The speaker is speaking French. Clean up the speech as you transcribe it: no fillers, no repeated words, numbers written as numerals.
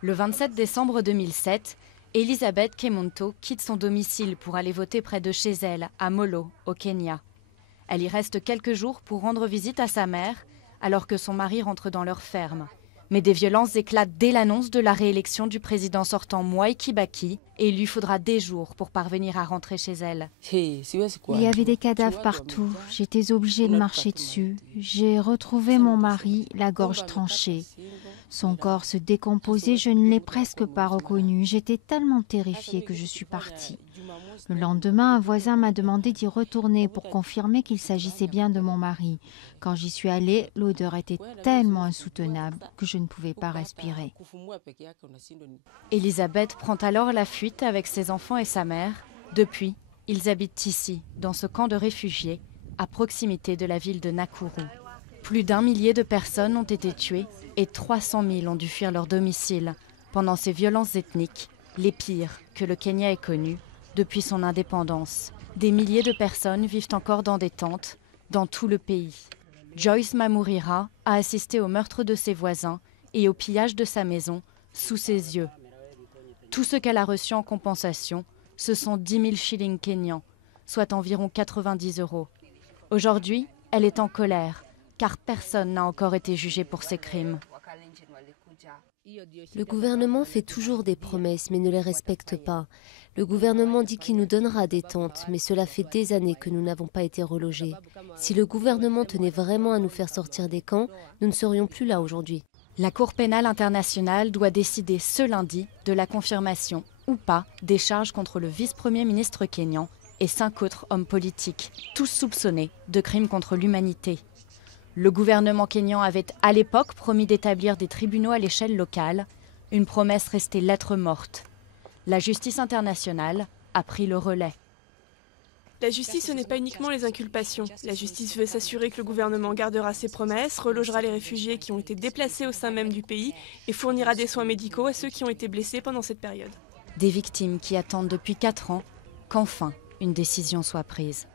Le 27 décembre 2007, Elizabeth Kemonto quitte son domicile pour aller voter près de chez elle, à Molo, au Kenya. Elle y reste quelques jours pour rendre visite à sa mère, alors que son mari rentre dans leur ferme. Mais des violences éclatent dès l'annonce de la réélection du président sortant Mwai Kibaki et il lui faudra des jours pour parvenir à rentrer chez elle. Il y avait des cadavres partout, j'étais obligée de marcher dessus. J'ai retrouvé mon mari, la gorge tranchée. Son corps se décomposait, je ne l'ai presque pas reconnu. J'étais tellement terrifiée que je suis partie. Le lendemain, un voisin m'a demandé d'y retourner pour confirmer qu'il s'agissait bien de mon mari. Quand j'y suis allée, l'odeur était tellement insoutenable que je ne pouvais pas respirer. Elisabeth prend alors la fuite avec ses enfants et sa mère. Depuis, ils habitent ici, dans ce camp de réfugiés, à proximité de la ville de Nakuru. Plus d'1 millier de personnes ont été tuées et 300 000 ont dû fuir leur domicile pendant ces violences ethniques, les pires que le Kenya ait connues depuis son indépendance. Des milliers de personnes vivent encore dans des tentes dans tout le pays. Joyce Mamurira a assisté au meurtre de ses voisins et au pillage de sa maison sous ses yeux. Tout ce qu'elle a reçu en compensation, ce sont 10 000 shillings kenyans, soit environ 90 €. Aujourd'hui, elle est en colère, car personne n'a encore été jugé pour ces crimes. Le gouvernement fait toujours des promesses, mais ne les respecte pas. Le gouvernement dit qu'il nous donnera des tentes, mais cela fait des années que nous n'avons pas été relogés. Si le gouvernement tenait vraiment à nous faire sortir des camps, nous ne serions plus là aujourd'hui. La Cour pénale internationale doit décider ce lundi de la confirmation ou pas des charges contre le vice-premier ministre kényan et 5 autres hommes politiques, tous soupçonnés de crimes contre l'humanité. Le gouvernement kényan avait à l'époque promis d'établir des tribunaux à l'échelle locale, une promesse restée lettre morte. La justice internationale a pris le relais. La justice, ce n'est pas uniquement les inculpations. La justice veut s'assurer que le gouvernement gardera ses promesses, relogera les réfugiés qui ont été déplacés au sein même du pays et fournira des soins médicaux à ceux qui ont été blessés pendant cette période. Des victimes qui attendent depuis 4 ans qu'enfin une décision soit prise.